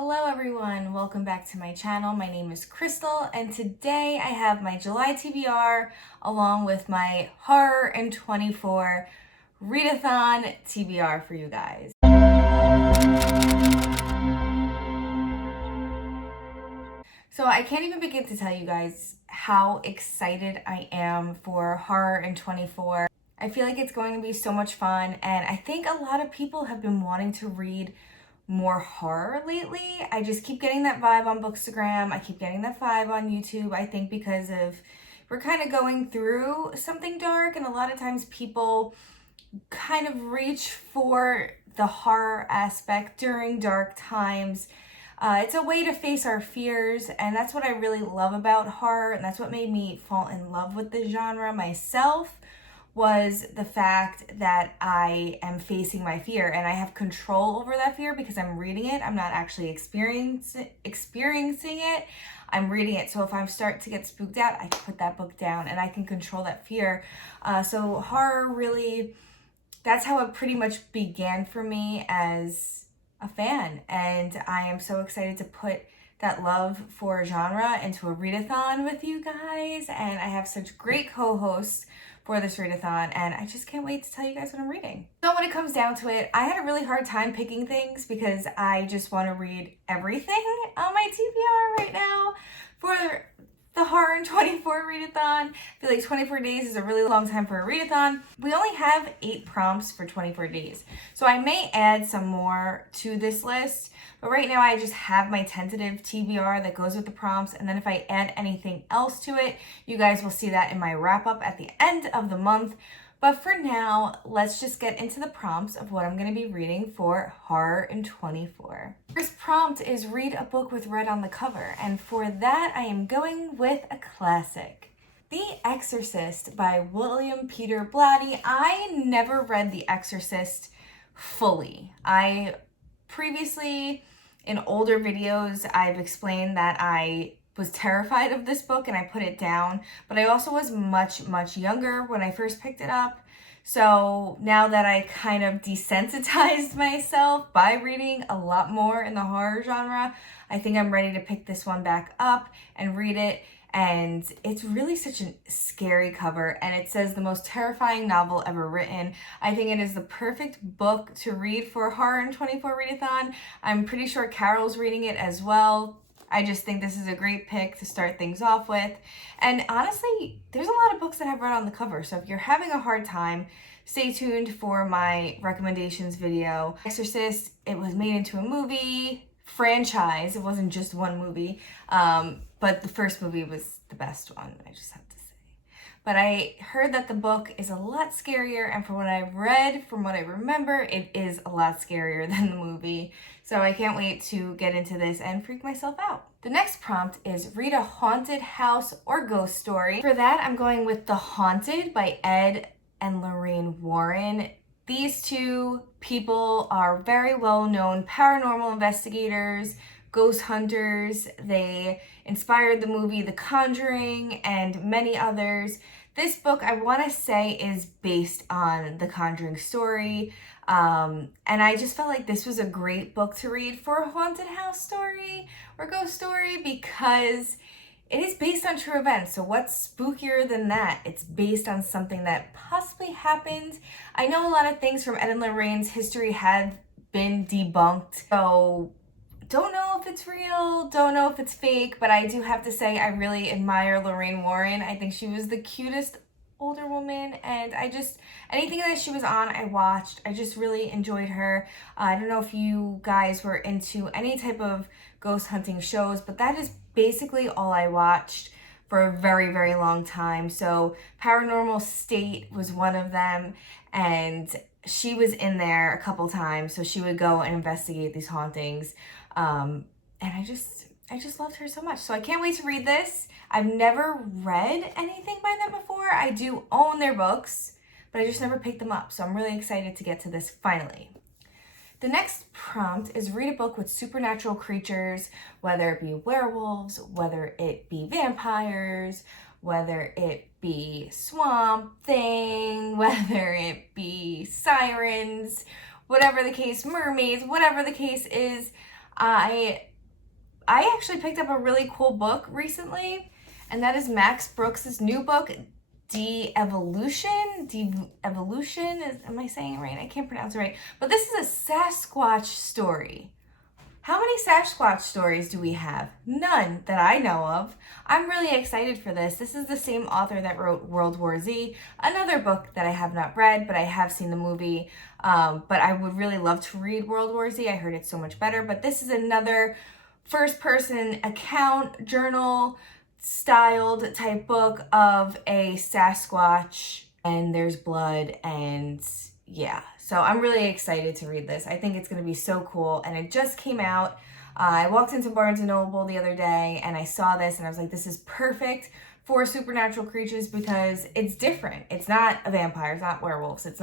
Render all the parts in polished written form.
Hello everyone, welcome back to my channel. My name is Crystal and today I have my July TBR along with my Horror in 24 ReadAthon TBR for you guys. So I can't even begin to tell you guys how excited I am for Horror in 24. I feel like it's going to be so much fun, and I think a lot of people have been wanting to read more horror lately. I just keep getting that vibe on Bookstagram. I keep getting that vibe on YouTube. I think because we're kind of going through something dark, and a lot of times people kind of reach for the horror aspect during dark times. It's a way to face our fears, and that's what I really love about horror, and that's what made me fall in love with the genre myself, was the fact that I am facing my fear and I have control over that fear because I'm reading it. I'm not actually experiencing it. I'm reading it. So if I start to get spooked out, I can put that book down and I can control that fear. So horror really, that's how it pretty much began for me as a fan. And I am so excited to put that love for genre into a readathon with you guys. And I have such great co-hosts for this readathon, and I just can't wait to tell you guys what I'm reading. So when it comes down to it, I had a really hard time picking things because I just want to read everything on my TBR right now for the Horror in 24 readathon. I feel like 24 days is a really long time for a readathon. We only have 8 prompts for 24 days, so I may add some more to this list, but right now I just have my tentative TBR that goes with the prompts, and then if I add anything else to it, you guys will see that in my wrap-up at the end of the month. But for now, let's just get into the prompts of what I'm going to be reading for Horror in 24. First prompt is read a book with red on the cover, and for that I am going with a classic. The Exorcist by William Peter Blatty. I never read The Exorcist fully. I previously, in older videos, I've explained that I was terrified of this book and I put it down, but I also was much younger when I first picked it up. So now that I kind of desensitized myself by reading a lot more in the horror genre, I think I'm ready to pick this one back up and read it. And it's really such a scary cover, and it says the most terrifying novel ever written. I think it is the perfect book to read for Horror in 24 readathon. I'm pretty sure Carol's reading it as well. I just think this is a great pick to start things off with. And honestly, there's a lot of books that have red on the cover, so if you're having a hard time, stay tuned for my recommendations video. Exorcist, it was made into a movie franchise. It wasn't just one movie, but the first movie was the best one, I just have to say. But I heard that the book is a lot scarier, and from what I've read, from what I remember, it is a lot scarier than the movie. So I can't wait to get into this and freak myself out. The next prompt is read a haunted house or ghost story. For that, I'm going with The Haunted by Ed and Lorraine Warren. These two people are very well-known paranormal investigators, ghost hunters. They inspired the movie The Conjuring and many others. This book, I want to say, is based on The Conjuring story. And I just felt like this was a great book to read for a haunted house story or ghost story because it is based on true events. So what's spookier than that? It's based on something that possibly happened. I know a lot of things from Ed and Lorraine's history have been debunked. So don't know if it's real, don't know if it's fake, but I do have to say I really admire Lorraine Warren. I think she was the cutest older woman, and anything that she was on, I watched. I just really enjoyed her. I don't know if you guys were into any type of ghost hunting shows, but that is basically all I watched for a very long time. So Paranormal State was one of them, and she was in there a couple times, so she would go and investigate these hauntings. And I just loved her so much. So I can't wait to read this. I've never read anything by them before. I do own their books, but I just never picked them up. So I'm really excited to get to this finally. The next prompt is read a book with supernatural creatures, whether it be werewolves, whether it be vampires, whether it be Swamp Thing, whether it be sirens, whatever the case, mermaids, whatever the case is. I I actually picked up a really cool book recently, and that is Max Brooks's new book, De-Evolution. De-Evolution, am I saying it right? I can't pronounce it right. But this is a Sasquatch story. How many Sasquatch stories do we have? None that I know of. I'm really excited for this. This is the same author that wrote World War Z, another book that I have not read, but I have seen the movie. But I would really love to read World War Z. I heard it's so much better. But this is another first-person account, journal, styled type book of a Sasquatch, and there's blood, and yeah. So I'm really excited to read this. I think it's going to be so cool, and it just came out. I walked into Barnes & Noble the other day, and I saw this, and I was like, this is perfect for supernatural creatures because it's different. It's not a vampire, it's not werewolves, it's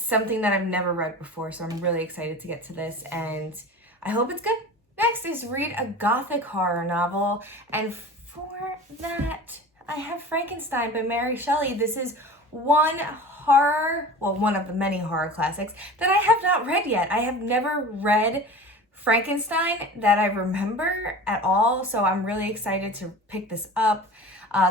something that I've never read before, so I'm really excited to get to this, and I hope it's good. Next is read a Gothic horror novel, and for that, I have Frankenstein by Mary Shelley. This is one of the many horror classics that I have not read yet. I have never read Frankenstein that I remember at all, so I'm really excited to pick this up.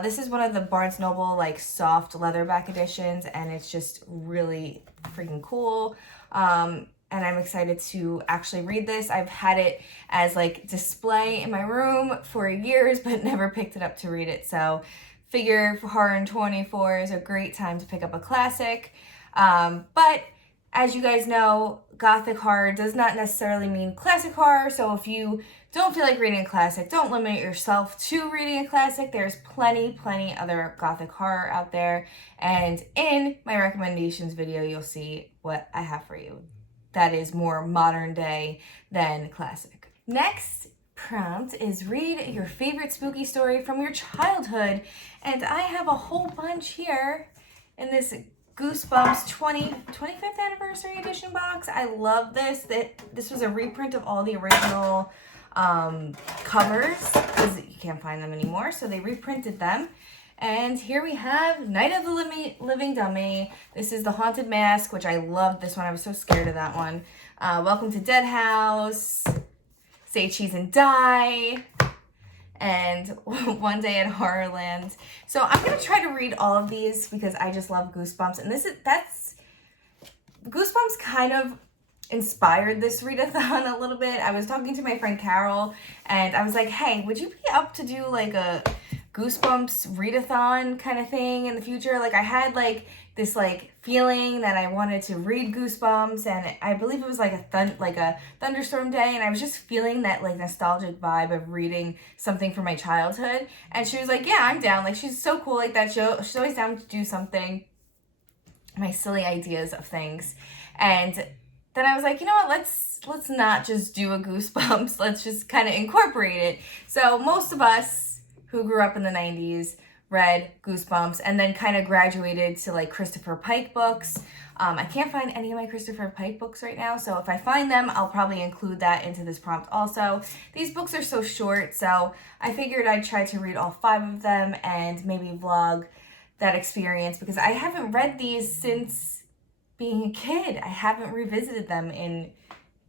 This is one of the Barnes Noble like soft leatherback editions, and it's just really freaking cool. And I'm excited to actually read this. I've had it as like display in my room for years, but never picked it up to read it. So figure for Horror in 24 is a great time to pick up a classic. But as you guys know, Gothic horror does not necessarily mean classic horror. So if you don't feel like reading a classic, don't limit yourself to reading a classic. There's plenty other Gothic horror out there. And in my recommendations video, you'll see what I have for you that is more modern day than classic. Next prompt is read your favorite spooky story from your childhood. And I have a whole bunch here in this Goosebumps 25th anniversary edition box. I love this. This was a reprint of all the original covers because you can't find them anymore. So they reprinted them. And here we have Night of the Living Dummy. This is The Haunted Mask, which I loved this one. I was so scared of that one. Welcome to Dead House. Say Cheese and Die. And One Day at Horrorland. So I'm going to try to read all of these because I just love Goosebumps. And Goosebumps kind of inspired this readathon a little bit. I was talking to my friend Carol, and I was like, hey, would you be up to do like a Goosebumps readathon kind of thing in the future? Like I had like this like feeling that I wanted to read Goosebumps, and I believe it was like a thunderstorm day, and I was just feeling that like nostalgic vibe of reading something from my childhood. And she was like, yeah, I'm down. Like she's so cool like that. She's always down to do something. My silly ideas of things. And then I was like, you know what, let's not just do a Goosebumps, let's just kind of incorporate it. So most of us who grew up in the 90s read Goosebumps and then kind of graduated to like Christopher Pike books. I can't find any of my Christopher Pike books right now, so if I find them, I'll probably include that into this prompt also. These books are so short, so I figured I'd try to read all 5 of them and maybe vlog that experience because I haven't read these since being a kid. I haven't revisited them in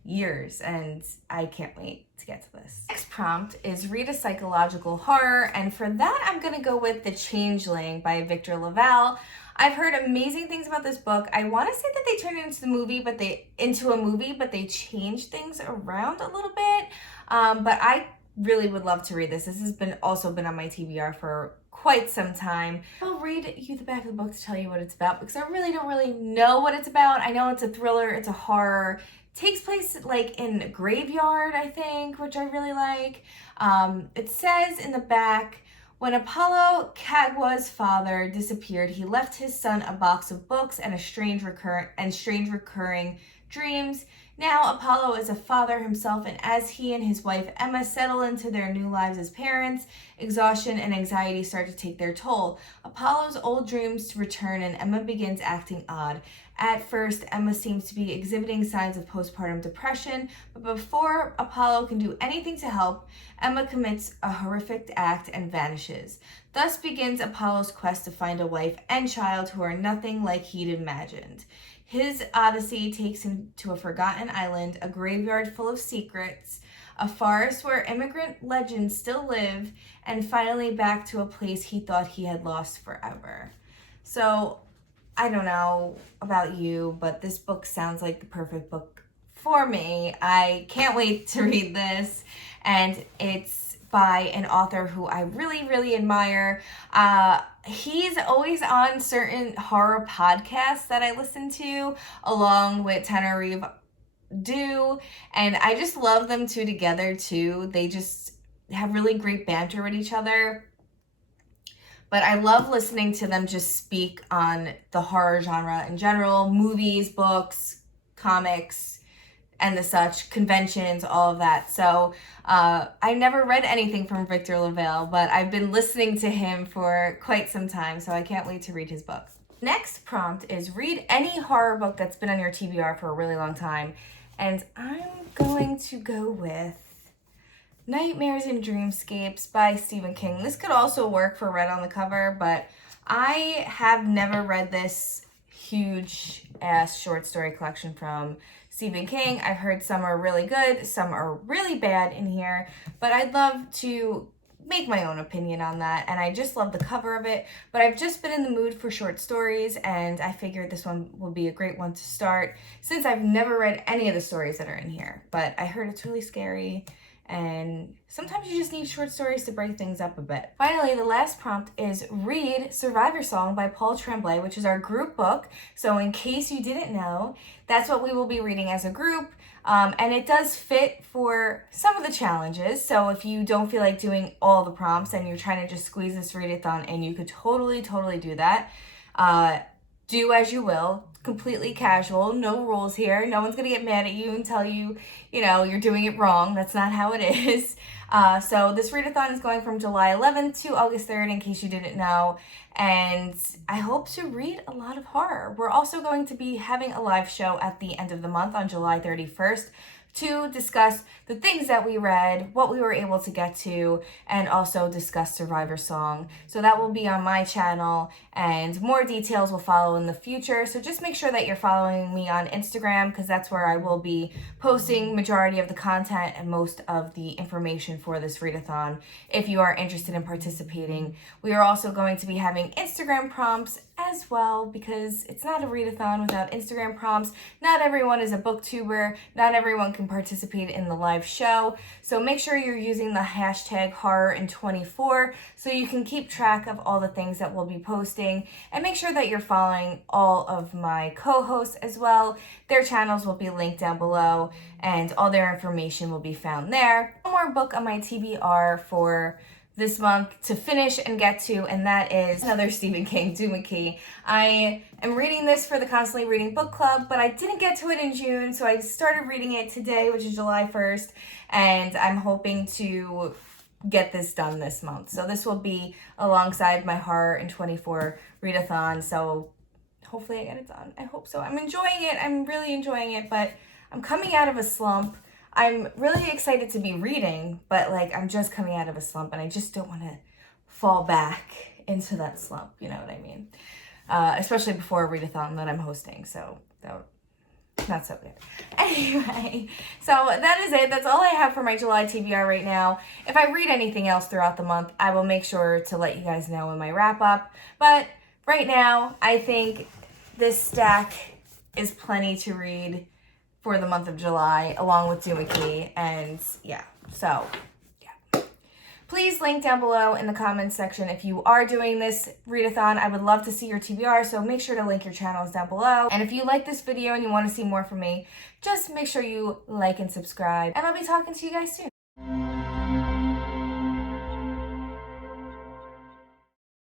years, and I can't wait to get to this. Next prompt is read a psychological horror, and for that I'm gonna go with The Changeling by Victor LaValle. I've heard amazing things about this book. I want to say that they turned it into a movie, but they changed things around a little bit. But I really would love to read this. This has also been on my TBR for quite some time. I'll read you the back of the book to tell you what it's about because I really don't know what it's about. I know it's a thriller, it's a horror. It takes place like in a graveyard, I think, which I really like. It says in the back, when Apollo Kagwa's father disappeared, he left his son a box of books and strange recurring dreams. Now Apollo is a father himself, and as he and his wife Emma settle into their new lives as parents, exhaustion and anxiety start to take their toll. Apollo's old dreams return, and Emma begins acting odd. At first, Emma seems to be exhibiting signs of postpartum depression, but before Apollo can do anything to help, Emma commits a horrific act and vanishes. Thus begins Apollo's quest to find a wife and child who are nothing like he'd imagined. His odyssey takes him to a forgotten island, a graveyard full of secrets, a forest where immigrant legends still live, and finally back to a place he thought he had lost forever. So, I don't know about you, but this book sounds like the perfect book for me. I can't wait to read this, and it's by an author who I really, really admire. He's always on certain horror podcasts that I listen to, along with Tenerife Do, and I just love them two together too. They just have really great banter with each other. But I love listening to them just speak on the horror genre in general, movies, books, comics, and the such, conventions, all of that. So I never read anything from Victor LaValle, but I've been listening to him for quite some time, so I can't wait to read his books. Next prompt is read any horror book that's been on your TBR for a really long time. And I'm going to go with Nightmares and Dreamscapes by Stephen King. This could also work for Red on the Cover, but I have never read this huge ass short story collection from Stephen King. I've heard some are really good, some are really bad in here, but I'd love to make my own opinion on that, and I just love the cover of it. But I've just been in the mood for short stories, and I figured this one would be a great one to start since I've never read any of the stories that are in here. But I heard it's really scary, and sometimes you just need short stories to break things up a bit. Finally, the last prompt is read Survivor Song by Paul Tremblay, which is our group book. So in case you didn't know, that's what we will be reading as a group. And it does fit for some of the challenges. So if you don't feel like doing all the prompts and you're trying to just squeeze this readathon in, you could totally do that. Do as you will. Completely casual, no rules here. No one's gonna get mad at you and tell you, you're doing it wrong. That's not how it is. So this readathon is going from July 11th to August 3rd, in case you didn't know. And I hope to read a lot of horror. We're also going to be having a live show at the end of the month on July 31st to discuss the things that we read, what we were able to get to, and also discuss Survivor Song. So that will be on my channel, and more details will follow in the future. So just make sure that you're following me on Instagram, because that's where I will be posting majority of the content and most of the information for this readathon if you are interested in participating. We are also going to be having Instagram prompts as well, because it's not a readathon without Instagram prompts. Not everyone is a booktuber, not everyone can participate in the live show, so make sure you're using the hashtag horror in24 so you can keep track of all the things that we'll be posting, and make sure that you're following all of my co-hosts as well. Their channels will be linked down below, and all their information will be found there. One more book on my TBR for this month to finish and get to, and that is another Stephen King, Doohickey. I am reading this for the Constantly Reading Book Club, but I didn't get to it in June, so I started reading it today, which is July 1st, and I'm hoping to get this done this month. So this will be alongside my Horror in 24 readathon, so hopefully I get it done. I hope so. I'm enjoying it. I'm really enjoying it, but I'm coming out of a slump. I'm really excited to be reading, but I'm just coming out of a slump, and I just don't want to fall back into that slump, you know what I mean? Especially before a readathon that I'm hosting, so not so good. Anyway, so that is it. That's all I have for my July TBR right now. If I read anything else throughout the month, I will make sure to let you guys know in my wrap up. But right now, I think this stack is plenty to read for the month of July, along with Doohickey, and yeah. Please link down below in the comments section if you are doing this readathon. I would love to see your TBR, so make sure to link your channels down below. And if you like this video and you want to see more from me, just make sure you like and subscribe, and I'll be talking to you guys soon.